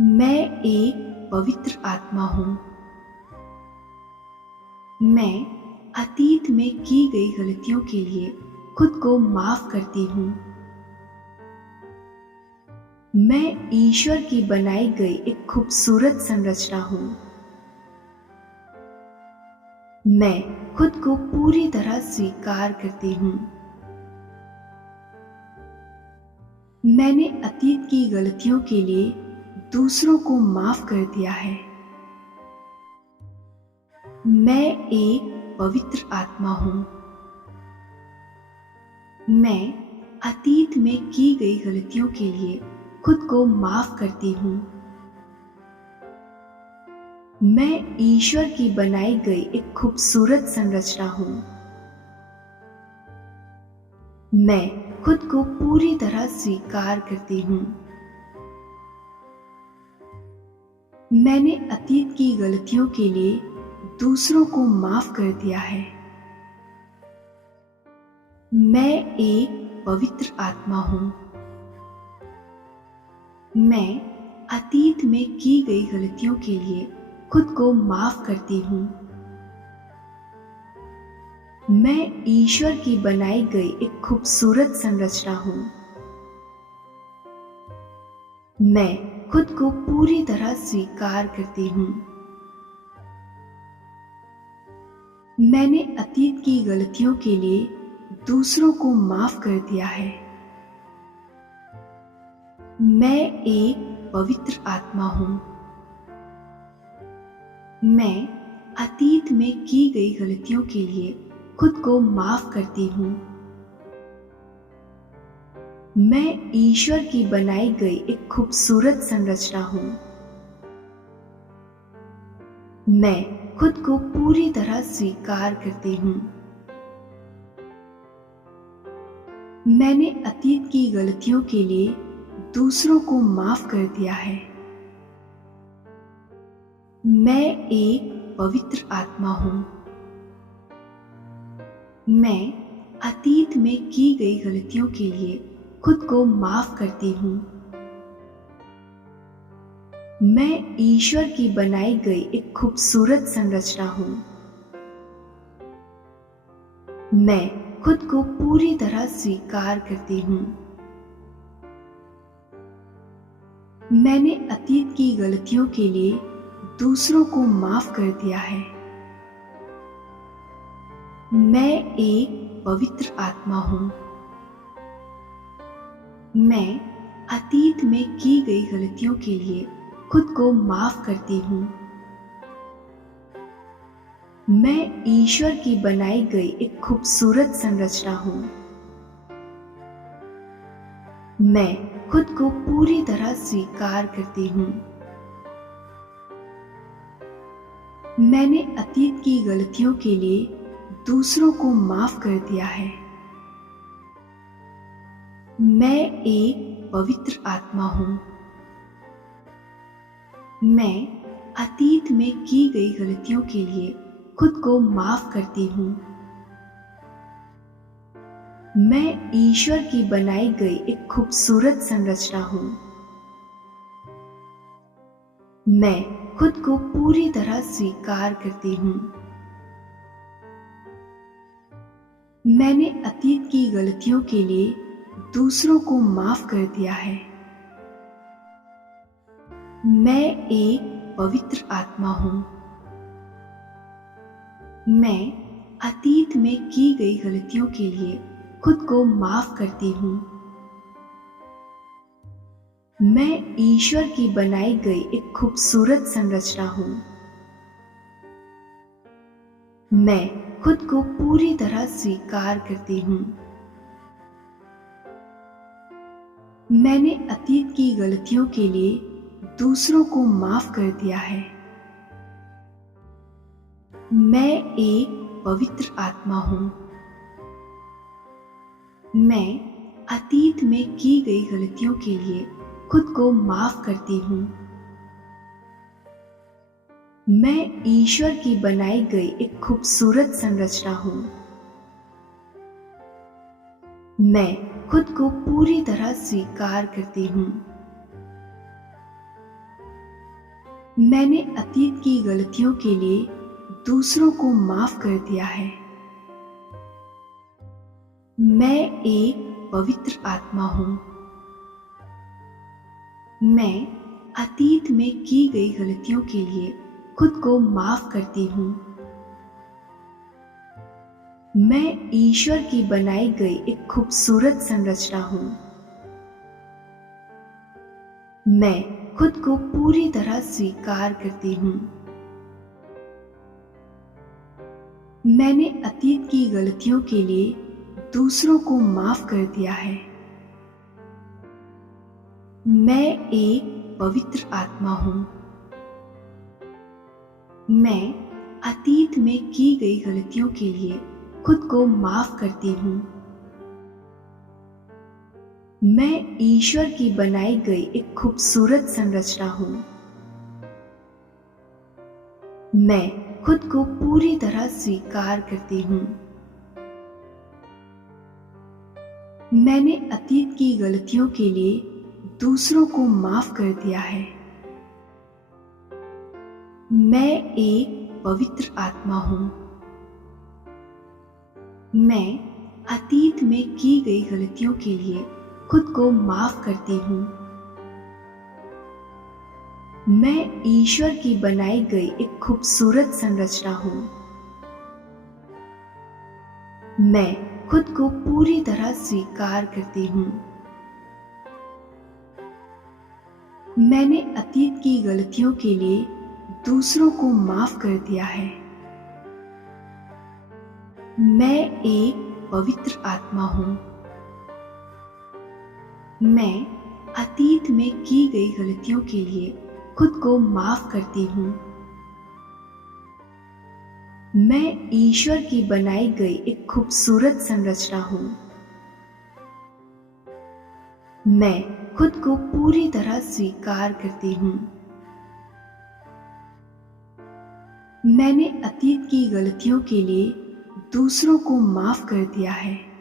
मैं एक पवित्र आत्मा हूँ। मैं अतीत में की गई गलतियों के लिए खुद को माफ करती हूँ। मैं ईश्वर की बनाई गई एक खूबसूरत संरचना हूँ। मैं खुद को पूरी तरह स्वीकार करती हूँ। मैंने अतीत की गलतियों के लिए दूसरों को माफ कर दिया है। मैं एक पवित्र आत्मा हूँ। मैं अतीत में की गई गलतियों के लिए खुद को माफ करती हूँ। मैं ईश्वर की बनाई गई एक खूबसूरत संरचना हूँ। मैं खुद को पूरी तरह स्वीकार करती हूँ। मैंने अतीत की गलतियों के लिए दूसरों को माफ कर दिया है। मैं एक पवित्र आत्मा हूँ। मैं अतीत में की गई गलतियों के लिए खुद को माफ करती हूँ। मैं ईश्वर की बनाई गई एक खूबसूरत संरचना हूँ। मैं खुद को पूरी तरह स्वीकार करती हूँ। मैंने अतीत की गलतियों के लिए दूसरों को माफ कर दिया है। मैं एक पवित्र आत्मा हूँ। मैं अतीत में की गई गलतियों के लिए खुद को माफ करती हूँ। मैं ईश्वर की बनाई गई एक खूबसूरत संरचना हूँ। मैं खुद को पूरी तरह स्वीकार करती हूँ। मैंने अतीत की गलतियों के लिए दूसरों को माफ कर दिया है। मैं एक पवित्र आत्मा हूँ। मैं अतीत में की गई गलतियों के लिए खुद को माफ करती हूँ। मैं ईश्वर की बनाई गई एक खूबसूरत संरचना हूँ। मैं खुद को पूरी तरह स्वीकार करती हूँ। मैंने अतीत की गलतियों के लिए दूसरों को माफ कर दिया है। मैं एक पवित्र आत्मा हूँ। मैं अतीत में की गई गलतियों के लिए खुद को माफ करती हूँ। मैं ईश्वर की बनाई गई एक खूबसूरत संरचना हूँ। मैं खुद को पूरी तरह स्वीकार करती हूँ। मैंने अतीत की गलतियों के लिए दूसरों को माफ कर दिया है। मैं एक पवित्र आत्मा हूँ। मैं अतीत में की गई गलतियों के लिए खुद को माफ करती हूँ। मैं ईश्वर की बनाई गई एक खूबसूरत संरचना हूँ। मैं खुद को पूरी तरह स्वीकार करती हूँ। मैंने अतीत की गलतियों के लिए दूसरों को माफ कर दिया है। मैं एक पवित्र आत्मा हूँ। मैं अतीत में की गई गलतियों के लिए खुद को माफ करती हूँ। मैं ईश्वर की बनाई गई एक खूबसूरत संरचना हूँ। मैं खुद को पूरी तरह स्वीकार करती हूँ। मैंने अतीत की गलतियों के लिए दूसरों को माफ कर दिया है। मैं एक पवित्र आत्मा हूँ। मैं अतीत में की गई गलतियों के लिए खुद को माफ करती हूँ। मैं ईश्वर की बनाई गई एक खूबसूरत संरचना हूँ। मैं खुद को पूरी तरह स्वीकार करती हूँ। मैंने अतीत की गलतियों के लिए दूसरों को माफ कर दिया है। मैं एक पवित्र आत्मा हूँ। मैं अतीत में की गई गलतियों के लिए खुद को माफ करती हूँ। मैं ईश्वर की बनाई गई एक खूबसूरत संरचना हूँ। मैं खुद को पूरी तरह स्वीकार करती हूँ। मैंने अतीत की गलतियों के लिए दूसरों को माफ कर दिया है। मैं एक पवित्र आत्मा हूँ। मैं अतीत में की गई गलतियों के लिए खुद को माफ करती हूँ। मैं ईश्वर की बनाई गई एक खूबसूरत संरचना हूँ। मैं खुद को पूरी तरह स्वीकार करती हूँ। मैंने अतीत की गलतियों के लिए दूसरों को माफ कर दिया है। मैं एक पवित्र आत्मा हूँ। मैं अतीत में की गई गलतियों के लिए खुद को माफ करती हूँ। मैं ईश्वर की बनाई गई एक खूबसूरत संरचना हूँ। मैं खुद को पूरी तरह स्वीकार करती हूँ। मैंने अतीत की गलतियों के लिए दूसरों को माफ कर दिया है। मैं एक पवित्र आत्मा हूँ। मैं अतीत में की गई गलतियों के लिए खुद को माफ करती हूँ। मैं ईश्वर की बनाई गई एक खूबसूरत संरचना हूँ। मैं खुद को पूरी तरह स्वीकार करती हूँ। मैंने अतीत की गलतियों के लिए दूसरों को माफ कर दिया है। मैं एक पवित्र आत्मा हूँ। मैं अतीत में की गई गलतियों के लिए खुद को माफ करती हूँ। मैं ईश्वर की बनाई गई एक खूबसूरत संरचना हूँ। मैं खुद को पूरी तरह स्वीकार करती हूँ। मैंने अतीत की गलतियों के लिए दूसरों को माफ कर दिया है।